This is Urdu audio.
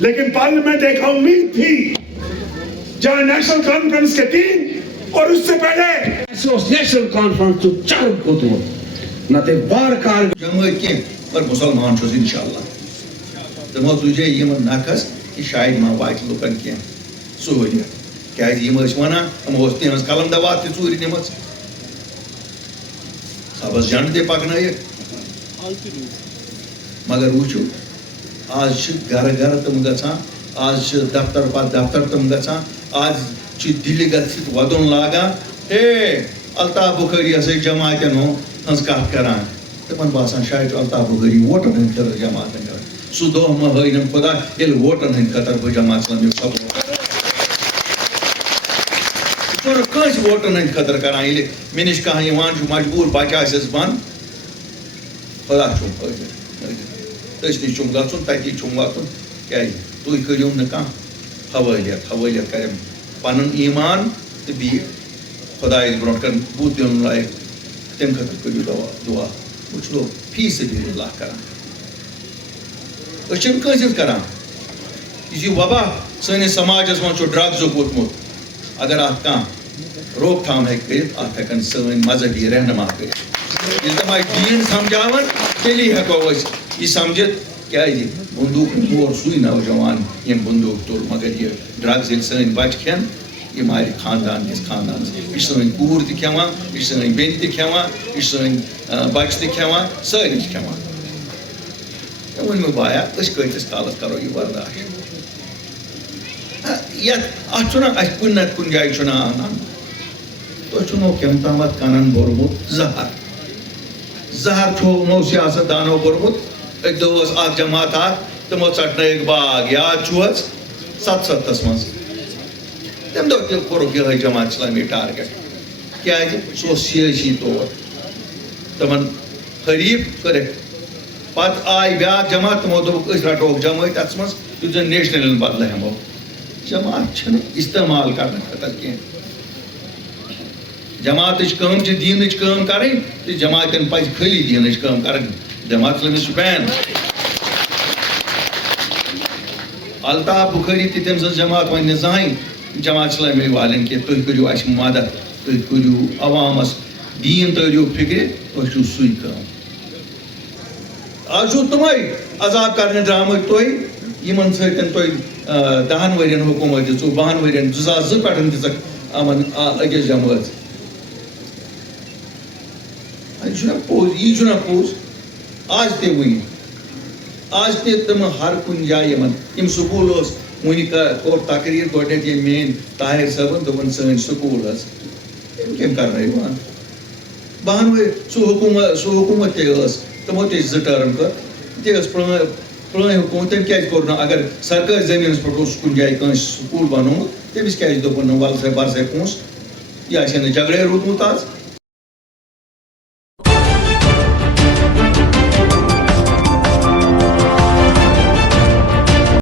لیکن پارلیمنٹ ایک امید تھی جہاں نیشنل کانفرنس کے 3 اور اس سے پہلے نیشنل کانفرنس تو چاروں کو تو نہ تے بار کار جماعت کے پر مسلمان چھوز انشاءاللہ تمو تجھے یہ ناکس کہ شاید ماں وائٹ لوکن کی سہولیت کیا یہ مجھ ونا ہم ہوستے ہیں قلم دوات تی ژوٗرِ نِمٕژ سبز جنڈ دے پکنٲیِکھ مگر وٕچھو آز چھِ گرٕ گرٕ تِم گژھان آز چھِ دفتر پتہٕ دفتر تِم گژھان آز چھِ دِلہِ گژھِتھ وَدُن لاگان ہے الطاف بخاری ہسا جماعتن ہٕنٛز کتھ کران تِمن باسان شاید چھُ الطاف بخاری ووٹن ہٕنٛدِ خٲطرٕ جماعتن کران سُہ دۄہ مہ ہٲینم خدا ییٚلہِ ووٹن ہٕنٛدِ خٲطرٕ بہٕ جماعت اسلامی چھُنہٕ کٲنٛسہِ ووٹن ہٕنٛدِ خٲطرٕ کران ییٚلہِ مےٚ نِش کانٛہہ یِوان چھُ مجبوٗر بچہٕ آسٮ۪س بنٛد خدا چھُم فٲیدٕ تٔسۍ نِش چھُم گژھُن تتی چھُم واتُن کیٛازِ تُہۍ کٔرِو نہٕ کانٛہہ حوٲلیت کرٮ۪م پنُن ایٖمان تہٕ بیٚیہِ خۄدایَس برونٛٹھ کَن بُتھ دِنُن لایق تَمہِ خٲطرٕ کٔرِو دُعا بہٕ چھُس فی سبیٖل اللہ کران أسۍ چھِنہٕ کٲنٛسہِ ہٕنٛز کران یُس یہِ وبا سٲنِس سماجس منٛز چھُ ڈرٛگزُک ووٚتھمُت اگر اتھ کانٛہہ روک تھام ہیٚکہِ کٔرِتھ اتھ ہٮ۪کن سٲنۍ مذہبی رہنما کٔرِتھ ییٚلہِ تِم اَسہِ دیٖن سمجھاوان تیٚلی ہٮ۪کو أسۍ یہِ سمجھِتھ کیٛازِ بندوٗق مور سُے نوجوان ییٚمۍ بندوٗق تُل مگر یہِ ڈرٛگز ییٚلہِ سٲنۍ بچہِ کھٮ۪ن یہِ مارِ خاندان کِس خاندانس یہِ چھِ سٲنۍ کوٗر تہِ کھٮ۪وان یہِ چھِ سٲنۍ بیٚنہِ تہِ کھٮ۪وان یہِ چھِ سٲنۍ بچہِ تہِ کھٮ۪وان سٲری چھِ کھٮ۪وان مےٚ ووٚن مےٚ بایا أسۍ کۭتِس کالس کرو یہِ برداش یتھ اتھ چھُنہ اسہِ کُنہِ نتہٕ کُنہِ جایہِ چھُنہ انان تۄہہِ چھُنو کیٚم تامتھ کنن بوٚرمُت زہر چھُ یِمو سیاست دانو بوٚرمُت أکۍ دۄہ ٲس اکھ جماعت اکھ تِمو ژٹنٲیِکھ باغ یاد چھُو حظ 77 منٛز تمہِ دۄہ تہِ کوٚرُکھ یِہوٚے جماعت اسلامی ٹارگیٹ کیٛازِ سُہ اوس سِیٲسی طور تِمن حریٖف کٔرِکھ پتہٕ آیہِ بیٛاکھ جماعت تِمو دوٚپُکھ أسۍ رٹوکھ جمٲعت اتھ منٛز یُتھ زن نیشنلن بدلہٕ ہٮ۪مو جماعت چھنہٕ استعمال کرنہٕ خٲطرٕ کینٛہہ جماعتٕچ کٲم چھِ دیٖنٕچ کٲم کرٕنۍ تہٕ جماعتن پزِ خٲلی دیٖنٕچ کٲم کرٕنۍ جماعت اسلامی شُپین الطاف بخاری تہِ تٔمۍ سٕنٛز جماعت وۄنۍ نہٕ زٕہٕنۍ جماعت اسلامی والٮ۪ن کینٛہہ تُہۍ کٔرِو اَسہِ مدد تُہۍ کٔرِو عوامس دیٖن تٲرِو فِکرِ تۄہہِ چھُو سُے کٲم آز چھُو تِمے عذاب کرنہِ درٛامٕتۍ تُہۍ یِمن سۭتۍ تۄہہِ 10 ؤرین حکوٗمت دِژوٕ 12 ؤرین 2002 پٮ۪ٹھ دِژکھ یِمن أکِس جمٲژ یہِ چھُنہ پوٚز یی چھُنہ پوٚز آز تہِ وٕنہِ آز تہِ تِم ہر کُنہِ جایہِ یِم سکوٗل اوس وٕنہِ کوٚر تقریٖر گۄڈٕنٮ۪تھ ییٚمۍ میٲنۍ طاہر صٲبن دوٚپُن سٲنۍ سکوٗل حظ تِم کٔمۍ کرنٲیوٕ 12 ؤری سُہ حکوٗمت تہِ ٲس تِمو تہِ 2 ٹٔرٕم کٔر تہِ ٲس پرٛٲنۍ حکوٗمت تٔمۍ کیٛازِ کوٚر نہٕ اگر سرکٲرۍ زٔمیٖنس پٮ۪ٹھ اوس کُنہِ جایہِ کٲنٛسہِ سکوٗل بنومُت تٔمِس کیٛازِ دوٚپُن نہٕ وَلہٕ سا بر سا پونٛسہٕ یہِ آسہِ ہے نہٕ جگڑے روٗدمُت آز